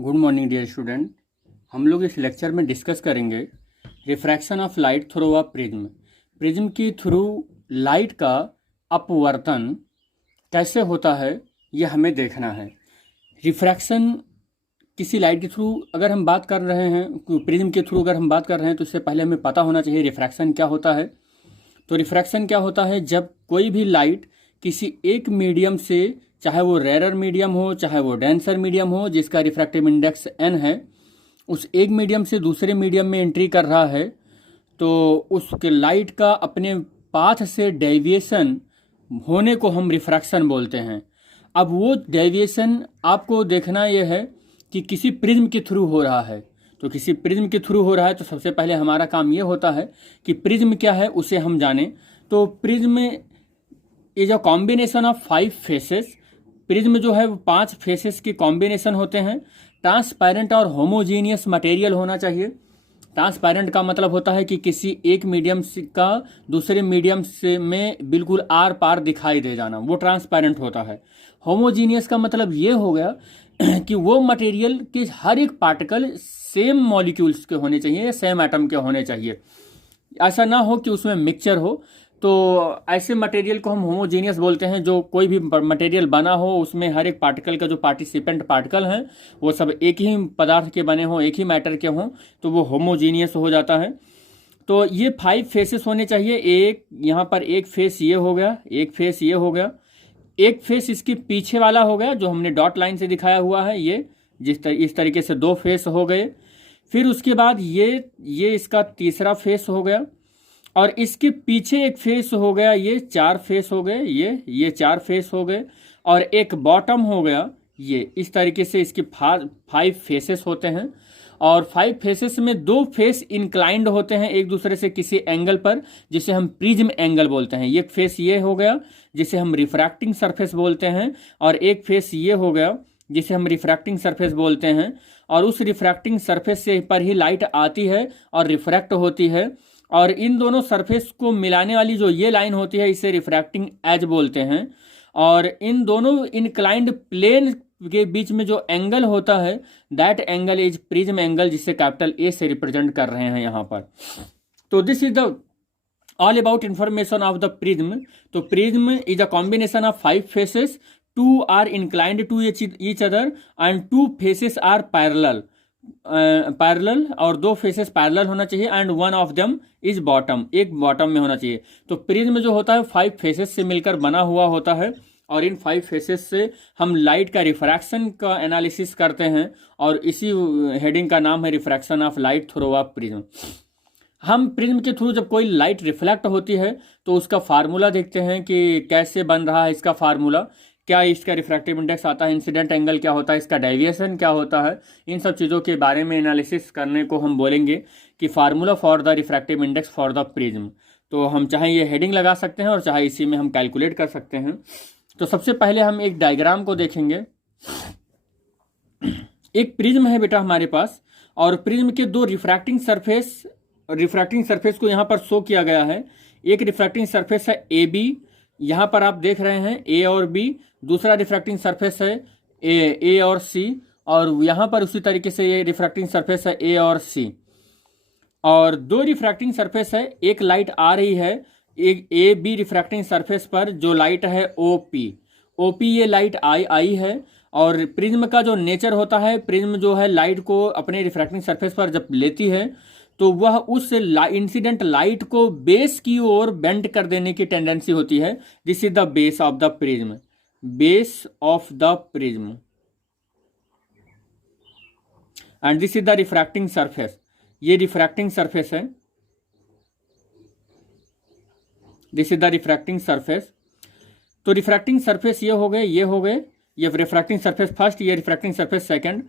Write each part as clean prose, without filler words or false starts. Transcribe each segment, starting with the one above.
Good morning dear student. हम लोग इस लेक्चर में डिस्कस करेंगे refraction of light through a prism. Prism की थ्रू लाइट का अपवर्तन कैसे होता है ये हमें देखना है। रिफ्रैक्शन किसी लाइट के थ्रू अगर हम बात कर रहे हैं, प्रिज्म के थ्रू अगर हम बात कर रहे हैं तो इससे पहले हमें पता होना चाहिए रिफ्रैक्शन क्या होता है। तो रिफ्रैक्शन क्या होता है, जब कोई भी लाइट किसी एक मीडियम से, चाहे वो रेयर मीडियम हो चाहे वो डेंसर मीडियम हो जिसका रिफ्रैक्टिव इंडेक्स n है, उस एक मीडियम से दूसरे मीडियम में एंट्री कर रहा है तो उसके लाइट का अपने पाथ से डेविएशन होने को हम रिफ्रैक्शन बोलते हैं। अब वो डेविएशन आपको देखना यह है कि किसी प्रिज्म के थ्रू हो रहा है। तो किसी प्रिज्म के थ्रू हो रहा है तो सबसे पहले हमारा काम ये होता है कि प्रिज्म क्या है उसे हम जानें। तो prism is a combination of 5 faces. Prism जो है वो 5 फेसेस के कॉम्बिनेशन होते हैं। ट्रांसपेरेंट और होमोजीनियस मटेरियल होना चाहिए। ट्रांसपेरेंट का मतलब होता है कि किसी एक मीडियम का दूसरे मीडियम से में बिल्कुल आर पार दिखाई दे जाना, वो ट्रांसपेरेंट होता है। होमोजीनियस का मतलब ये हो गया कि वो मटेरियल के हर एक पार्टिकल सेम मॉलिक्यूल्स के होने चाहिए या सेम एटम के होने चाहिए। ऐसा ना हो कि उसमें मिक्सचर हो। तो ऐसे मटेरियल को हम होमोजीनियस बोलते हैं। जो कोई भी मटेरियल बना हो उसमें हर एक पार्टिकल का जो पार्टिसिपेंट पार्टिकल हैं वो सब एक ही पदार्थ के बने हों, एक ही मैटर के हों, तो वो होमोजीनियस हो जाता है। तो ये 5 फेसेस होने चाहिए। एक यहाँ पर एक फेस ये हो गया, एक फेस ये हो गया, एक फेस इसके पीछे वाला हो गया जो हमने डॉट लाइन से दिखाया हुआ है। ये इस तरीके से 2 फेस हो गए। फिर उसके बाद ये इसका तीसरा फेस हो गया और इसके पीछे एक फेस हो गया। ये 4 फेस हो गए, ये 4 फेस हो गए और एक बॉटम हो गया। ये इस तरीके से इसके 5 फेसेस होते हैं। और 5 फेसेस में 2 फेस इंक्लाइंड होते हैं एक दूसरे से किसी एंगल पर, जिसे हम प्रिज्म एंगल बोलते हैं। एक फेस ये हो गया जिसे हम रिफ्रैक्टिंग सरफेस बोलते हैं और एक फेस ये हो गया जिसे हम रिफ्रैक्टिंग सरफेस बोलते हैं। और उस रिफ्रैक्टिंग सरफेस से पर ही लाइट आती है और रिफ्रैक्ट होती है। और इन दोनों सरफेस को मिलाने वाली जो ये लाइन होती है इसे रिफ्रैक्टिंग एज बोलते हैं। और इन दोनों इनक्लाइंड प्लेन के बीच में जो एंगल होता है that angle is prism angle, जिसे कैपिटल ए से रिप्रेजेंट कर रहे हैं यहाँ पर। तो this is the all about information of the prism. तो prism is a combination of 5 faces, 2 are inclined to each other and 2 faces are parallel और 2 फेसेस पैरेलल होना चाहिए and 1 of them is bottom, एक bottom में होना चाहिए। तो prism जो होता है 5 फेसेस से मिलकर बना हुआ होता है और इन 5 फेसेस से हम लाइट का रिफ्रैक्शन का एनालिसिस करते हैं और इसी हेडिंग का नाम है refraction of light through a prism. हम प्रिज्म के थ्रू जब कोई लाइट रिफ्लेक्ट होती है तो उसका फार्मूला देखते हैं कि कैसे बन रहा है इसका फार्मूला, क्या इसका रिफ्रैक्टिव इंडेक्स आता है, इंसिडेंट एंगल क्या होता है, इसका डेविएशन क्या होता है। इन सब चीज़ों के बारे में एनालिसिस करने को हम बोलेंगे कि formula for the refractive index for the prism. तो हम चाहे ये हेडिंग लगा सकते हैं और चाहे इसी में हम कैलकुलेट कर सकते हैं। तो सबसे पहले हम एक डायग्राम को देखेंगे। एक प्रिज्म है बेटा हमारे पास और प्रिज्म के 2 रिफ्रैक्टिंग सरफेस को यहाँ पर शो किया गया है। एक रिफ्रैक्टिंग सरफेस है ए बी, यहाँ पर आप देख रहे हैं ए और बी। दूसरा रिफ्रैक्टिंग सरफेस है ए और सी और यहाँ पर उसी तरीके से ये रिफ्रैक्टिंग सरफेस है ए और सी। और 2 रिफ्रैक्टिंग सरफेस है, एक लाइट आ रही है एक ए बी रिफ्रैक्टिंग सरफेस पर जो लाइट है ओ पी ये लाइट आई है। और प्रिज्म का जो नेचर होता है, प्रिज्म जो है लाइट को अपने रिफ्रैक्टिंग सरफेस पर जब लेती है तो वह उस इंसिडेंट लाइट को बेस की ओर बेंड कर देने की टेंडेंसी होती है। This is the base of the prism, base of the prism and this is the refracting surface. ये रिफ्रैक्टिंग सरफेस है, this is the refracting surface. तो रिफ्रैक्टिंग सरफेस ये हो गए, ये रिफ्रैक्टिंग सरफेस फर्स्ट, ये रिफ्रैक्टिंग सरफेस सेकंड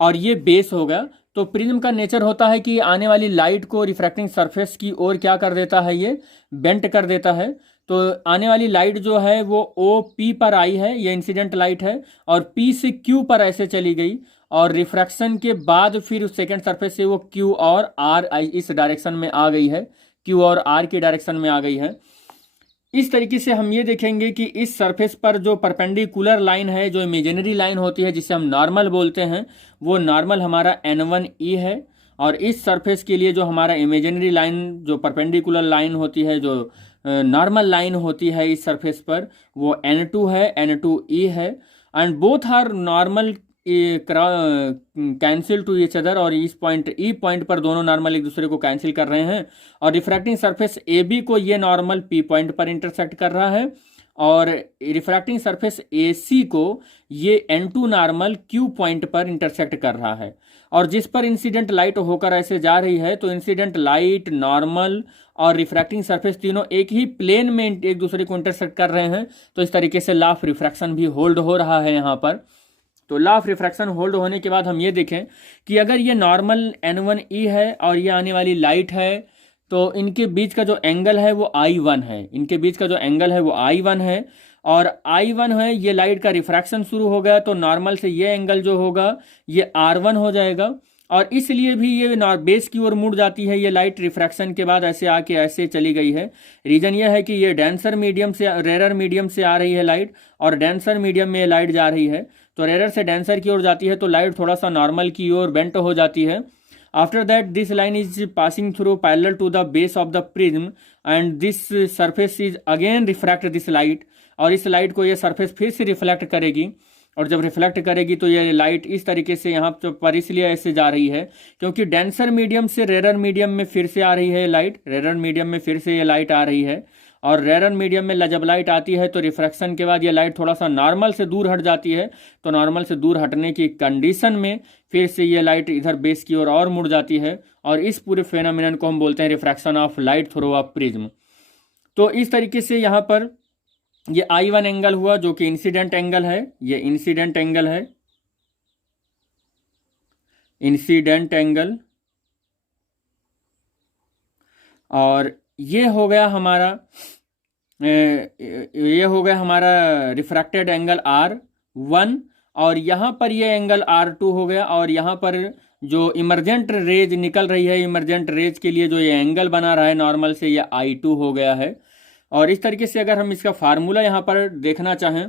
और ये बेस हो गया। तो प्रिज्म का नेचर होता है कि आने वाली लाइट को रिफ्रैक्टिंग सरफेस की ओर क्या कर देता है, ये बेंट कर देता है। तो आने वाली लाइट जो है वो ओ पी पर आई है, ये इंसिडेंट लाइट है और पी से क्यू पर ऐसे चली गई और रिफ्रैक्शन के बाद फिर सेकंड सरफेस से वो क्यू और आर इस डायरेक्शन में आ गई है, क्यू और आर की डायरेक्शन में आ गई है। इस तरीके से हम ये देखेंगे कि इस सरफेस पर जो परपेंडिकुलर लाइन है, जो इमेजिनरी लाइन होती है जिसे हम नॉर्मल बोलते हैं, वो नॉर्मल हमारा N1E है। और इस सरफेस के लिए जो हमारा इमेजिनरी लाइन, जो परपेंडिकुलर लाइन होती है, जो नॉर्मल लाइन होती है इस सरफेस पर, वो N2 है, N2E है। And both are normal cancel to each other, और इस पॉइंट ई पॉइंट पर दोनों नॉर्मल एक दूसरे को कैंसिल कर रहे हैं। और रिफ्रैक्टिंग सरफेस ए बी को ये नॉर्मल पी पॉइंट पर इंटरसेक्ट कर रहा है, और रिफ्रैक्टिंग सरफेस ए सी को ये N2 नॉर्मल क्यू पॉइंट पर इंटरसेक्ट कर रहा है। और जिस पर इंसिडेंट लाइट होकर ऐसे जा रही है, तो इंसिडेंट लाइट, नॉर्मल और रिफ्रैक्टिंग सरफेस तीनों एक ही प्लेन में एक दूसरे को इंटरसेक्ट कर रहे हैं। तो इस तरीके से लॉ ऑफ रिफ्रैक्शन भी होल्ड हो रहा है यहाँ पर। तो लॉ ऑफ रिफ्रैक्शन होल्ड होने के बाद हम ये देखें कि अगर ये नॉर्मल N1E है और ये आने वाली लाइट है, तो इनके बीच का जो एंगल है वो I1 है। इनके बीच का जो एंगल है वो I1 है, और I1 है, ये लाइट का रिफ्रैक्शन शुरू हो गया, तो नॉर्मल से ये एंगल जो होगा ये R1 हो जाएगा। और इसलिए भी ये बेस की ओर मुड़ जाती है ये लाइट, रिफ्रैक्शन के बाद ऐसे आके ऐसे चली गई है। रीजन ये है कि ये डेंसर मीडियम से, रेरर मीडियम से आ रही है लाइट, और डेंसर मीडियम में लाइट जा रही है। तो रेरर से डेंसर की ओर जाती है, तो लाइट थोड़ा सा नॉर्मल की ओर बेंट हो जाती है। After that this line is passing through parallel to the base of the prism, and this surface is again refract this light, और इस लाइट को ये सरफेस फिर से रिफ्लेक्ट करेगी। और जब रिफ्लेक्ट करेगी तो ये लाइट इस तरीके से यहाँ पर इसलिए ऐसे जा रही है क्योंकि डेंसर मीडियम से रेरर मीडियम में फिर से आ रही है लाइट, रेरर मीडियम में फिर से ये लाइट आ रही है। और रेरर मीडियम में जब लाइट आती है तो रिफ्रैक्शन के बाद ये लाइट थोड़ा सा नॉर्मल से दूर हट जाती है, तो नॉर्मल से दूर हटने की कंडीशन में फिर से ये लाइट इधर बेस की ओर और मुड़ जाती है, और इस पूरे फेनोमेनन को हम बोलते हैं refraction of light through a prism. तो इस तरीके से यहाँ पर ये I1 एंगल हुआ जो कि इंसिडेंट एंगल है, ये इंसिडेंट एंगल है, इंसिडेंट एंगल। और ये हो गया हमारा रिफ्रैक्टेड एंगल R1, और यहाँ पर ये एंगल R2 हो गया। और यहाँ पर जो इमरजेंट रेज निकल रही है, इमरजेंट रेज के लिए जो ये एंगल बना रहा है नॉर्मल से, ये I2 हो गया है। और इस तरीके से अगर हम इसका फार्मूला यहाँ पर देखना चाहें,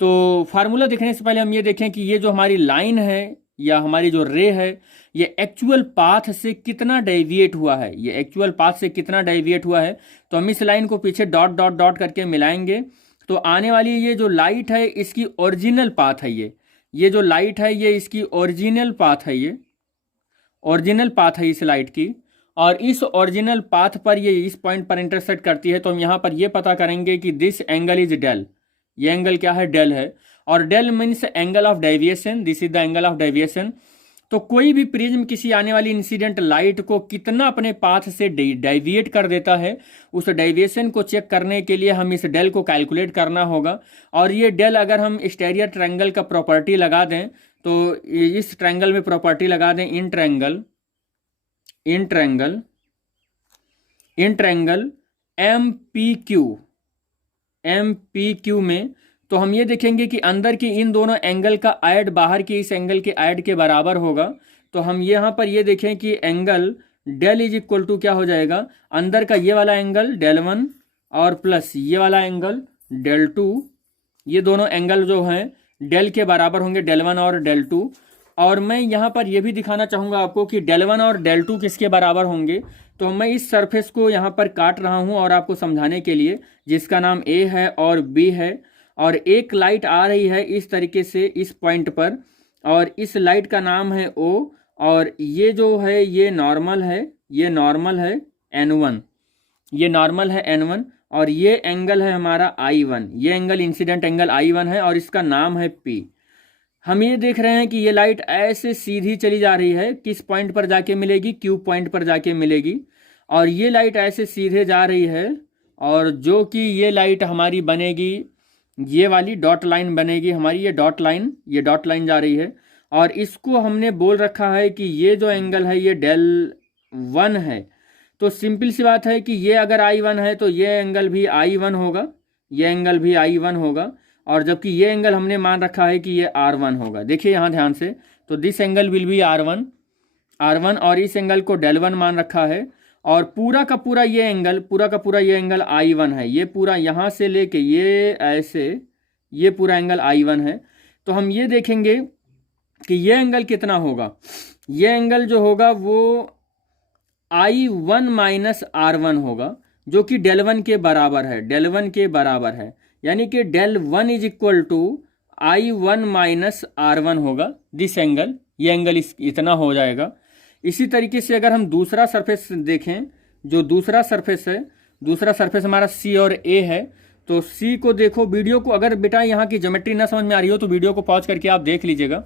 तो फार्मूला देखने से पहले हम ये देखें कि ये जो हमारी लाइन है या हमारी जो रे है, ये एक्चुअल पाथ से कितना डेविएट हुआ है, ये एक्चुअल पाथ से कितना डेविएट हुआ है। तो हम इस लाइन को पीछे डॉट डॉट डॉट करके मिलाएंगे, तो आने वाली ये जो लाइट है इसकी ओरिजिनल पाथ है, ये जो लाइट है ये इसकी ओरिजिनल पाथ है, ये ओरिजिनल पाथ है इस लाइट की। और इस ओरिजिनल पाथ पर ये इस पॉइंट पर इंटरसेक्ट करती है। तो हम यहाँ पर ये पता करेंगे कि दिस एंगल इज डेल, ये एंगल क्या है, डेल है। और del means angle of deviation, this is the angle of deviation. तो कोई भी प्रिज्म किसी आने वाली इंसिडेंट लाइट को कितना अपने पाथ से डेविएट कर देता है, उस डेविएशन को चेक करने के लिए हम इस डेल को कैलकुलेट करना होगा। और ये डेल अगर हम स्टेरियर ट्रायंगल का प्रॉपर्टी लगा दें, तो इस ट्रायंगल में प्रॉपर्टी लगा दें इन ट्रायंगल MPQ में, तो हम ये देखेंगे कि अंदर की इन दोनों एंगल का ऐड बाहर के इस एंगल के ऐड के बराबर होगा। तो हम यहाँ पर ये देखें कि angle del is equal to क्या हो जाएगा, अंदर का ये वाला एंगल डेल 1 और प्लस ये वाला एंगल डेल 2, ये दोनों एंगल जो हैं डेल के बराबर होंगे, डेल 1 और डेल 2। और मैं यहाँ पर यह भी दिखाना चाहूँगा आपको कि डेल 1 और डेल 2 किसके बराबर होंगे। तो मैं इस सरफेस को यहाँ पर काट रहा हूँ और आपको समझाने के लिए, जिसका नाम A है और B है, और एक लाइट आ रही है इस तरीके से इस पॉइंट पर, और इस लाइट का नाम है O, और ये जो है ये नॉर्मल है, ये नॉर्मल है N1, ये नॉर्मल है N1, और ये एंगल है हमारा I1, ये एंगल इंसिडेंट एंगल I1 है, और इसका नाम है P। हम ये देख रहे हैं कि ये लाइट ऐसे सीधी चली जा रही है, किस पॉइंट पर जाके मिलेगी, Q पॉइंट पर जाके मिलेगी। और ये लाइट ऐसे सीधे जा रही है, और जो कि ये लाइट हमारी बनेगी, ये वाली डॉट लाइन बनेगी हमारी, ये डॉट लाइन जा रही है। और इसको हमने बोल रखा है कि ये जो एंगल है ये डेल 1 है। तो सिंपल सी बात है कि ये अगर I1 है तो ये एंगल भी I1 होगा, ये एंगल भी I1 होगा, और जबकि ये एंगल हमने मान रखा है कि ये R1 होगा। देखिए यहाँ ध्यान से, तो this angle will B R1, और इस एंगल को डेल 1 मान रखा है। और पूरा का पूरा ये एंगल, पूरा का पूरा ये एंगल I1 है। ये पूरा यहाँ से लेके ये ऐसे, ये पूरा एंगल I1 है। तो हम ये देखेंगे कि ये एंगल कितना होगा। ये एंगल जो होगा वो I1 माइनस R1 होगा, जो कि डेल वन के बराबर है, डेल वन के बराबर है। यानी कि del one is equal to I1 minus R1 होगा दिस एंगल। ये एंगल इतना हो जाएगा। इसी तरीके से अगर हम दूसरा सरफेस देखें, जो दूसरा सरफेस है, दूसरा सरफेस हमारा C और A है, तो C को देखो, वीडियो को अगर बेटा यहाँ की ज्योमेट्री ना समझ में आ रही हो तो वीडियो को पॉज करके आप देख लीजिएगा।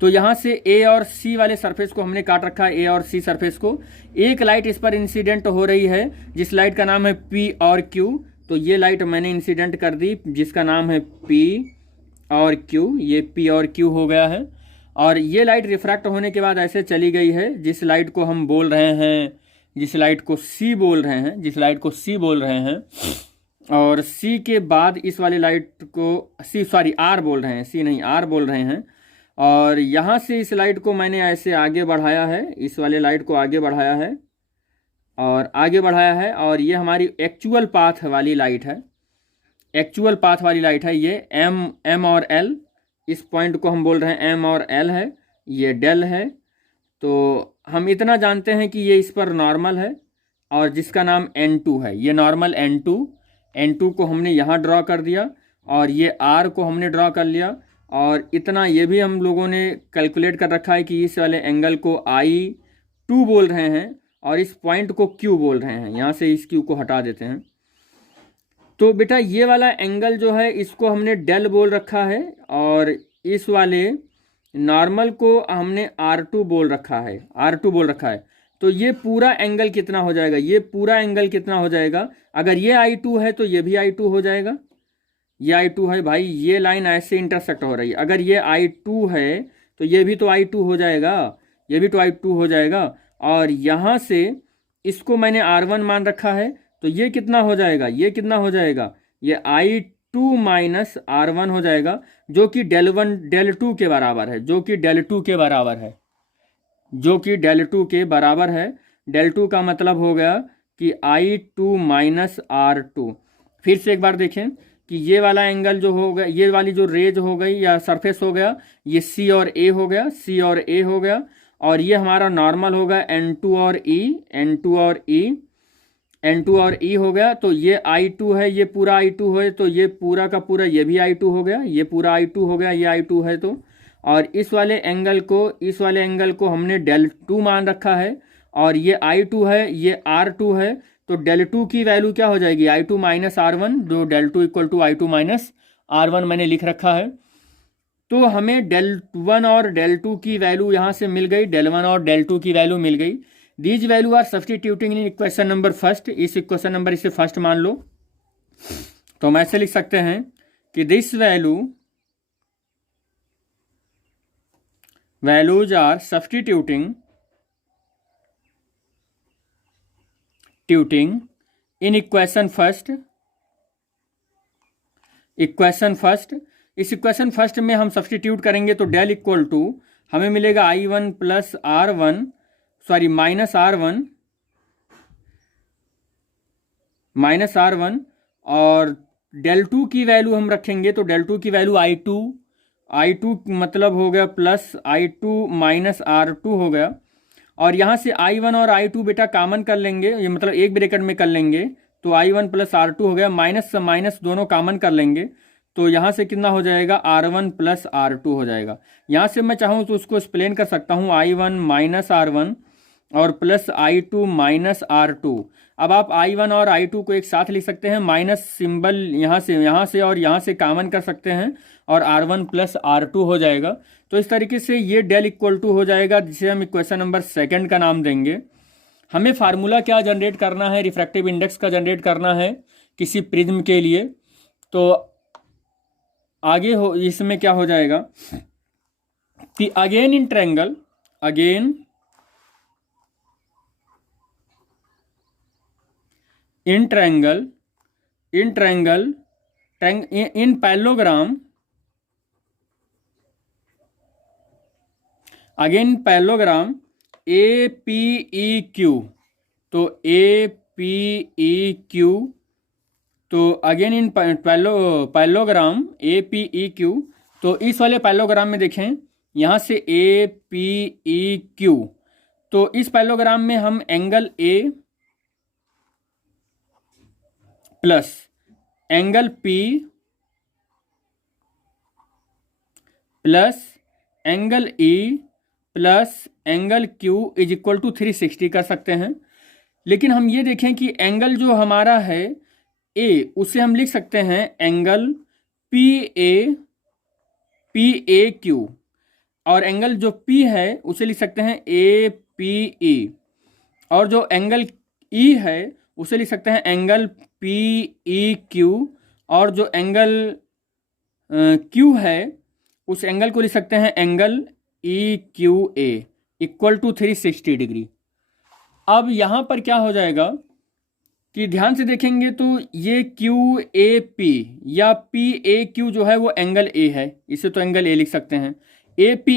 तो यहाँ से A और C वाले सरफेस को हमने काट रखा है, A और C सरफेस को। एक लाइट इस पर इंसिडेंट हो रही है जिस लाइट का नाम है P और Q। तो ये लाइट मैंने इंसिडेंट कर दी जिसका नाम है P और Q, ये P और Q हो गया है। और ये लाइट रिफ्रैक्ट होने के बाद ऐसे चली गई है, जिस लाइट को हम बोल रहे हैं, जिस लाइट को C बोल रहे हैं, जिस लाइट को C बोल रहे हैं। और C के बाद इस वाले लाइट को R बोल रहे हैं, C नहीं R बोल रहे हैं। और यहाँ से इस लाइट को मैंने ऐसे आगे बढ़ाया है, इस वाले लाइट को आगे बढ़ाया है और आगे बढ़ाया है। और ये हमारी एक्चुअल पाथ वाली लाइट है, एक्चुअल पाथ वाली लाइट है। ये M और L, इस पॉइंट को हम बोल रहे हैं M और L है, ये डेल है। तो हम इतना जानते हैं कि ये इस पर नॉर्मल है और जिसका नाम N2 है। ये नॉर्मल N2 को हमने यहाँ ड्रॉ कर दिया और ये R को हमने ड्रॉ कर लिया। और इतना ये भी हम लोगों ने कैलकुलेट कर रखा है कि इस वाले एंगल को I2 बोल रहे हैं और इस पॉइंट को Q बोल रहे हैं। यहाँ से इस Q को हटा देते हैं। तो बेटा ये वाला एंगल जो है इसको हमने डेल बोल रखा है और इस वाले नॉर्मल को हमने R2 बोल रखा है, R2 बोल रखा है। तो ये पूरा एंगल कितना हो जाएगा, ये पूरा एंगल कितना हो जाएगा। अगर ये I2 है तो ये भी I2 हो जाएगा, ये I2 है भाई, ये लाइन ऐसे इंटरसेक्ट हो रही है। अगर ये I2 है तो ये भी तो I2 हो जाएगा, ये भी तो I2 हो जाएगा। और यहाँ से इसको मैंने R1 मान रखा है, तो ये कितना हो जाएगा, ये कितना हो जाएगा, ये I2 माइनस R1 हो जाएगा, जो कि डेल टू के बराबर है, जो कि डेल टू के बराबर है, जो कि डेल टू के बराबर है। डेल टू का मतलब हो गया कि I2 माइनस R2। फिर से एक बार देखें कि ये वाला एंगल जो हो गया, ये वाली जो रेज हो गई या सरफेस हो गया, ये C और A हो गया, C और A हो गया। और ये हमारा नॉर्मल होगा N2 और E, N2 और E, N2 और E हो गया। तो ये I2 है, ये पूरा I2 है, तो ये पूरा का पूरा ये भी I2 हो गया, ये पूरा I2 हो गया, ये I2 है। तो और इस वाले एंगल को, इस वाले एंगल को हमने डेल टू मान रखा है और ये I2 है, ये R2 है। तो डेल टू की वैल्यू क्या हो जाएगी, I2 माइनस R1, जो del two equal to I2 minus R1 मैंने लिख रखा है। तो हमें डेल वन और डेल टू की वैल्यू यहाँ से मिल गई, डेल वन और डेल टू की वैल्यू मिल गई। These value are substituting in equation number first. इस इक्वेशन नंबर इसे फर्स्ट मान लो। तो हम ऐसे लिख सकते हैं कि this values are substituting in equation first. इस इक्वेशन फर्स्ट में हम सब्स्टिट्यूट करेंगे तो डेल इक्वल टू हमें मिलेगा I1 plus R1, minus R1 और डेल टू की वैल्यू हम रखेंगे तो डेल टू की वैल्यू I2 मतलब हो गया प्लस I2 माइनस R2 हो गया। और यहाँ से I1 और I2 बेटा कॉमन कर लेंगे, ये मतलब एक ब्रैकेट में कर लेंगे, तो I1 प्लस R2 हो गया। माइनस से माइनस दोनों कॉमन कर लेंगे तो यहाँ से कितना हो जाएगा, R1 प्लस R2 हो जाएगा। यहाँ से मैं चाहूँ तो उसको एक्सप्लेन कर सकता हूँ, I1 माइनस R1 और प्लस I2 माइनस R2। अब आप I1 और I2 को एक साथ लिख सकते हैं, माइनस सिंबल यहाँ से और यहाँ से कॉमन कर सकते हैं और R1 प्लस R2 हो जाएगा। तो इस तरीके से ये डेल इक्वल टू हो जाएगा, जिसे हम इक्वेशन नंबर सेकंड का नाम देंगे। हमें फार्मूला क्या जनरेट करना है, रिफ्रैक्टिव इंडेक्स का जनरेट करना है किसी प्रिज्म के लिए। तो आगे हो इसमें क्या हो जाएगा कि again in triangle, in parallelogram, again parallelogram APEQ, तो ए पी ई क्यू, तो again in parallelogram A P E Q, तो इस वाले पैलोग्राम में देखें यहाँ से ए पी ई क्यू, तो इस पैलोग्राम में हम angle A plus angle P plus angle E plus angle Q is equal to 360 कर सकते हैं। लेकिन हम ये देखें कि एंगल जो हमारा है ए, उसे हम लिख सकते हैं एंगल पी ए क्यू, और एंगल जो पी है उसे लिख सकते हैं ए पी ई, और जो एंगल ई है उसे लिख सकते हैं एंगल पी ई क्यू, और जो एंगल क्यू है उस एंगल को लिख सकते हैं angle E Q A equal to 360 degree. अब यहाँ पर क्या हो जाएगा कि ध्यान से देखेंगे तो ये क्यू ए पी या पी ए क्यू जो है वो एंगल ए है, इसे तो एंगल ए लिख सकते हैं। ए पी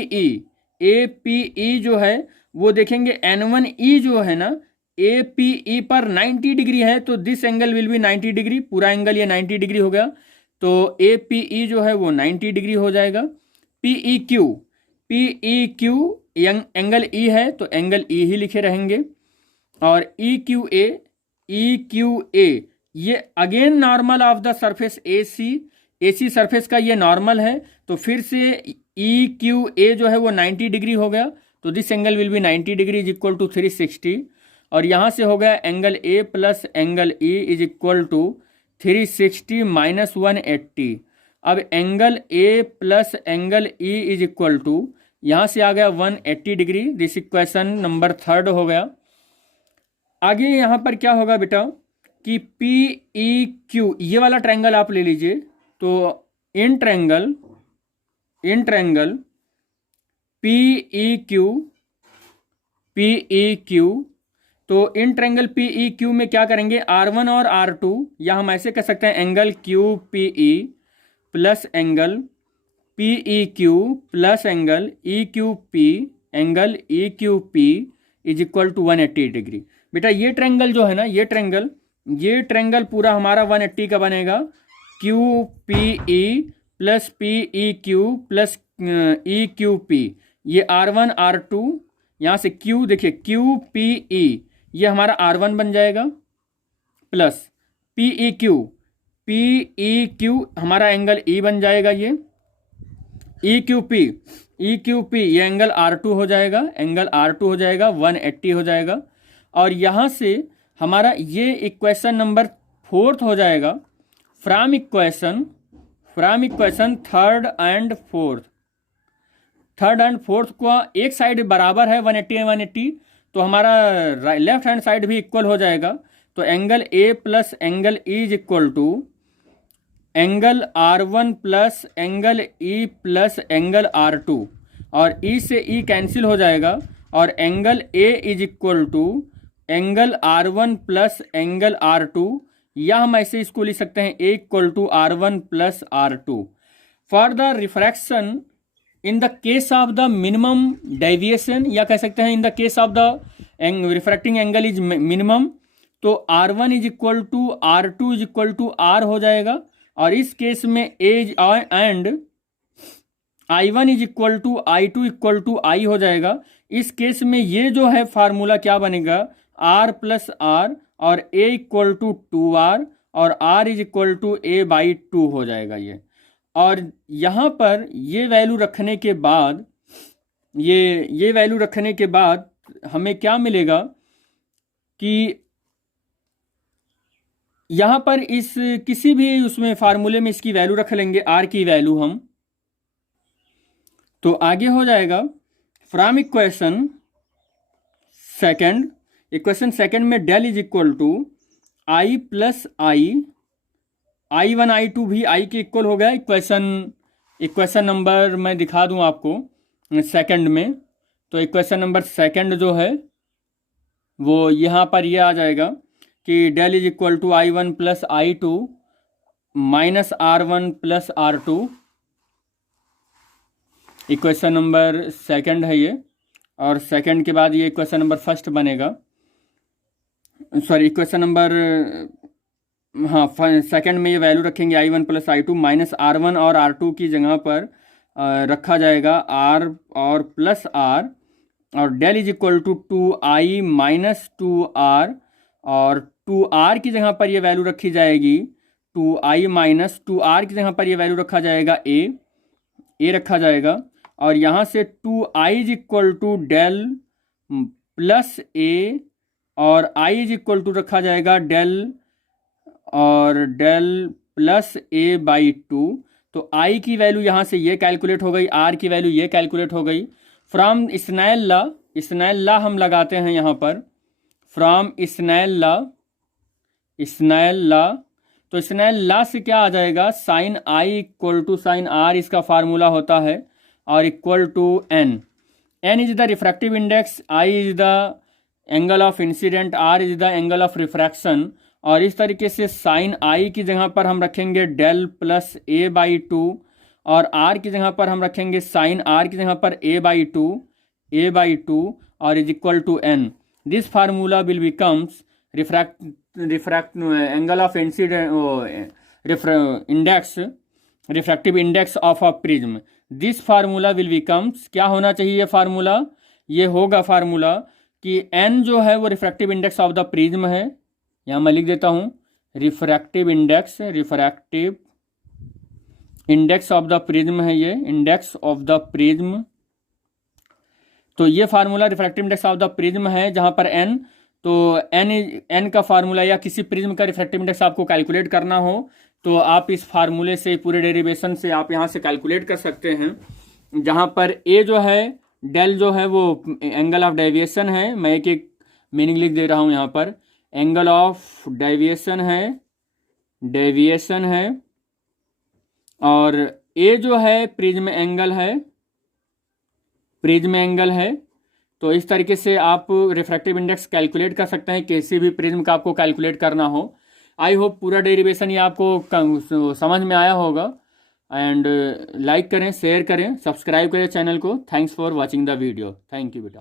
ई जो है वो देखेंगे N1E जो है ना, ए पी ई पर 90 डिग्री है, तो this angle will be 90 degree, पूरा एंगल ये 90 डिग्री हो गया, तो ए पी ई जो है वो 90 डिग्री हो जाएगा। P E Q angle E है तो एंगल ई ही लिखे रहेंगे, और ई क्यू ए ये again normal of the surface A C surface का ये नॉर्मल है, तो फिर से ई क्यू ए जो है वो 90 डिग्री हो गया, तो this angle will be 90 degree is equal to 360, और यहाँ से हो गया angle A plus angle E is equal to 360 minus 180। अब angle A plus angle E is equal to, यहाँ से आ गया 180 डिग्री, दिस इक्वेशन नंबर 3 हो गया। आगे यहाँ पर क्या होगा बेटा कि पी ई क्यू, ये वाला ट्रायंगल आप ले लीजिए, तो in triangle P E Q, तो in triangle P E Q में क्या करेंगे, R1 और R2, या हम ऐसे कर सकते हैं angle Q P E plus angle P E Q plus angle E Q P is equal to 180 degree. बेटा ये ट्रायंगल जो है ना, ये ट्रायंगल पूरा हमारा 180 का बनेगा, Q P E plus P E Q plus ई क्यू पी, ये R1 R2, यहाँ से Q देखिए क्यू पी ई ये हमारा R1 बन जाएगा, प्लस पी ई क्यू हमारा एंगल E बन जाएगा, ये ई क्यू पी ये एंगल R2 हो जाएगा, 180 हो जाएगा, और यहाँ से हमारा ये इक्वेशन नंबर 4 हो जाएगा, from equation 3rd and 4th को एक साइड बराबर है 180, तो हमारा लेफ्ट हैंड साइड भी इक्वल हो जाएगा, तो angle A plus angle E is equal to angle R1 plus angle E plus angle R2, और ई से ई कैंसिल हो जाएगा, और angle A is equal to angle R1 plus angle R2, या हम ऐसे इसको लिख सकते हैं A equal to R1 plus R2। For the refraction in the case of the minimum deviation, या कह सकते हैं in the case of the refracting angle is minimum, तो R1 is equal to R2 is equal to R हो जाएगा, और इस case में as and I1 is equal to I2 equal to I हो जाएगा। इस केस में ये जो है फार्मूला क्या बनेगा, R प्लस R, और A इक्वल टू 2R, और R is equal to A by 2 हो जाएगा ये। और यहाँ पर ये वैल्यू रखने के बाद ये वैल्यू रखने के बाद हमें क्या मिलेगा कि यहाँ पर इस किसी भी उसमें फार्मूले में इसकी वैल्यू रख लेंगे, R की वैल्यू हम, तो आगे हो जाएगा फ्रॉम इक्वेशन सेकंड में del is equal to I plus I1 I2 भी I के इक्वल हो गया। इक्वेशन नंबर मैं दिखा दूं आपको सेकंड में, तो इक्वेशन नंबर सेकंड जो है वो यहाँ पर ये आ जाएगा कि del is equal to I1 plus I2 minus R1 plus R2, equation number second है ये, और सेकंड के बाद ये इक्वेशन नंबर फर्स्ट बनेगा। सॉरी क्वेश्चन नंबर, हाँ सेकंड में ये वैल्यू रखेंगे I1 plus I2 minus R1 और R2 की जगह पर रखा जाएगा R और प्लस R, और del is equal to 2I minus 2R, और 2R की जगह पर ये वैल्यू रखी जाएगी 2I माइनस 2R की जगह पर ये वैल्यू रखा जाएगा A रखा जाएगा, और यहाँ से 2I is equal to del plus A, और I इज इक्वल टू रखा जाएगा डेल और डेल प्लस A बाई 2। तो I की वैल्यू यहाँ से ये कैलकुलेट हो गई, R की वैल्यू ये कैलकुलेट हो गई। फ्रॉम स्नेल लॉ हम लगाते हैं यहाँ पर, फ्रॉम स्नेल लॉ। तो स्नेल लॉ से क्या आ जाएगा, sine I equal to sine R इसका फार्मूला होता है, और equal to n is the refractive index, I is the angle of incident, R is the angle of refraction. और इस तरीके से साइन I की जगह पर हम रखेंगे डेल प्लस A बाई 2, और R की जगह पर हम रखेंगे साइन R की जगह पर A बाई 2 और is equal to n। This formula will becomes angle of incident index, refractive index of a prism. This formula will becomes, क्या होना चाहिए ये फार्मूला, ये होगा फार्मूला कि n जो है वो refractive index of the prism है, यहाँ मैं लिख देता हूँ refractive index of the prism है, ये इंडेक्स ऑफ द प्रिज्म। तो ये formula refractive index of the prism है, जहाँ पर n, तो n का फार्मूला या किसी प्रिज्म का रिफ्रैक्टिव इंडेक्स आपको कैलकुलेट करना हो तो आप इस फार्मूले से, पूरे डेरिवेशन से आप यहाँ से कैलकुलेट कर सकते हैं। जहाँ पर a जो है, डेल जो है वो एंगल ऑफ डेविएशन है, मैं एक एक मीनिंग लिख दे रहा हूँ यहाँ पर, एंगल ऑफ डेविएशन है, और A जो है प्रिज्म एंगल है। तो इस तरीके से आप रिफ्रैक्टिव इंडेक्स कैलकुलेट कर सकते हैं, किसी भी प्रिज्म का आपको कैलकुलेट करना हो। आई होप पूरा डेरिवेशन ये आपको समझ में आया होगा। एंड लाइक करें, शेयर करें, सब्सक्राइब करें चैनल को। Thanks for watching the video. Thank you बेटा।